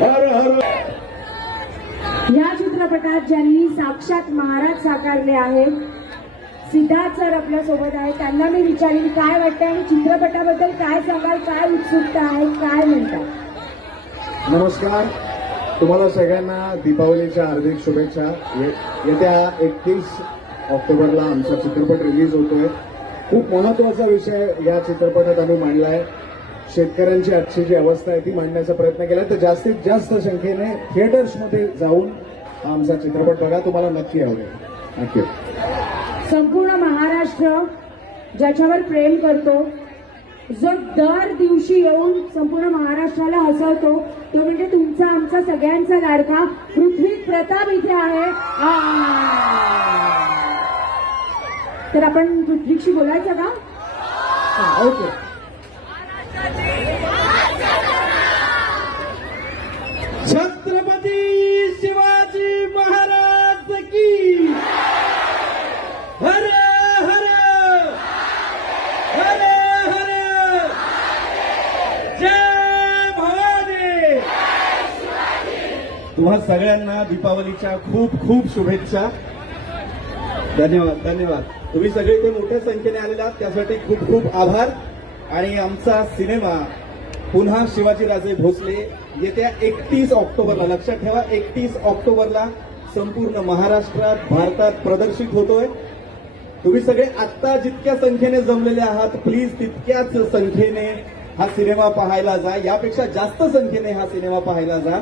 हर हर. या चित्रपटात ज्यांनी साक्षात महाराज साकारले आहेत, सिद्धार्थ सर आपल्या सोबत आहेत. त्यांना मी विचारेन काय वाटतं आणि चित्रपटाबद्दल काय सांगाल, काय उत्सुकता आहे, काय म्हणतात. नमस्कार, तुम्हाला सगळ्यांना दीपावलीच्या हार्दिक शुभेच्छा. येत्या 31 ऑक्टोबरला आमचा चित्रपट रिलीज होतोय. खूप महत्वाचा विषय या चित्रपटात आम्ही मांडलाय. शेतकऱ्यांची आजची जी अवस्था आहे ती मांडण्याचा प्रयत्न केला. तर जास्तीत जास्त संख्येने थिएटर्समध्ये जाऊन हा आमचा चित्रपट बघा, तुम्हाला नक्की आवडेल. थँक्यू. संपूर्ण महाराष्ट्र ज्याच्यावर प्रेम करतो, जो दर दिवशी येऊन संपूर्ण महाराष्ट्राला हसवतो, तो म्हणजे तुमचा आमचा सगळ्यांचा लाडका पृथ्वी प्रताप इथे आहे. तर आपण पृथ्वीशी बोलायचं का? ओके. छत्रपती शिवाजी महाराज की हर हर हर हर. जय भवानी. तुम्हा सगळ्यांना दीपावलीच्या खूप खूप शुभेच्छा. धन्यवाद धन्यवाद. तुम्ही सगळे इथे मोठ्या संख्येने आलेला आहात त्यासाठी खूप खूप आभार. आणि आमचा सिनेमा पुन्हा शिवाजीराजे भोसले येत्या 31 ऑक्टोबरला, लक्षात ठेवा 31 ऑक्टोबरला संपूर्ण महाराष्ट्रात, भारतात प्रदर्शित होतोय. तुम्ही सगळे आत्ता जितक्या संख्येने जमलेले आहात, प्लीज तितक्याच संख्येने हा सिनेमा पाहायला जा. यापेक्षा जास्त संख्येने हा सिनेमा पाहायला जा.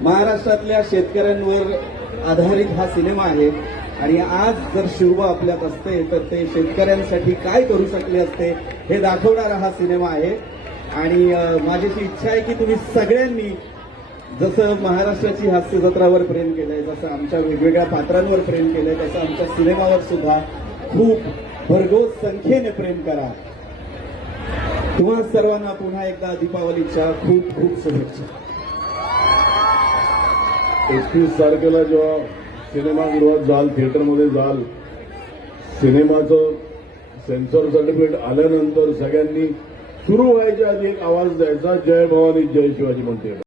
महाराष्ट्रातल्या शेतकऱ्यांवर आधारित हा सिनेमा आहे. आणि आज जर शिवबा आपल्यात असते तर ते शेतकऱ्यांसाठी काय करू शकले असते हे दाखवणारा हा सिनेमा आहे. आणि माझी अशी इच्छा आहे की तुम्ही सगळ्यांनी जसं महाराष्ट्राची हास्य जत्रावर प्रेम केलंय, जसं आमच्या वेगवेगळ्या पात्रांवर प्रेम केलंय, तसं आमच्या सिनेमावर सुद्धा खूप भरघोस संख्येने प्रेम करा. तुम्हा सर्वांना पुन्हा एकदा दीपावलीच्या खूप खूप शुभेच्छा. 31 तारखेला जेव्हा सिनेमागृहात जाल, थिएटरमध्ये जाल, सिनेमाचं सेन्सॉर सर्टिफिकेट आल्यानंतर सगळ्यांनी सुरू व्हायच्या आधी एक आवाज द्यायचा, जय भवानी जय शिवाजी म्हणते.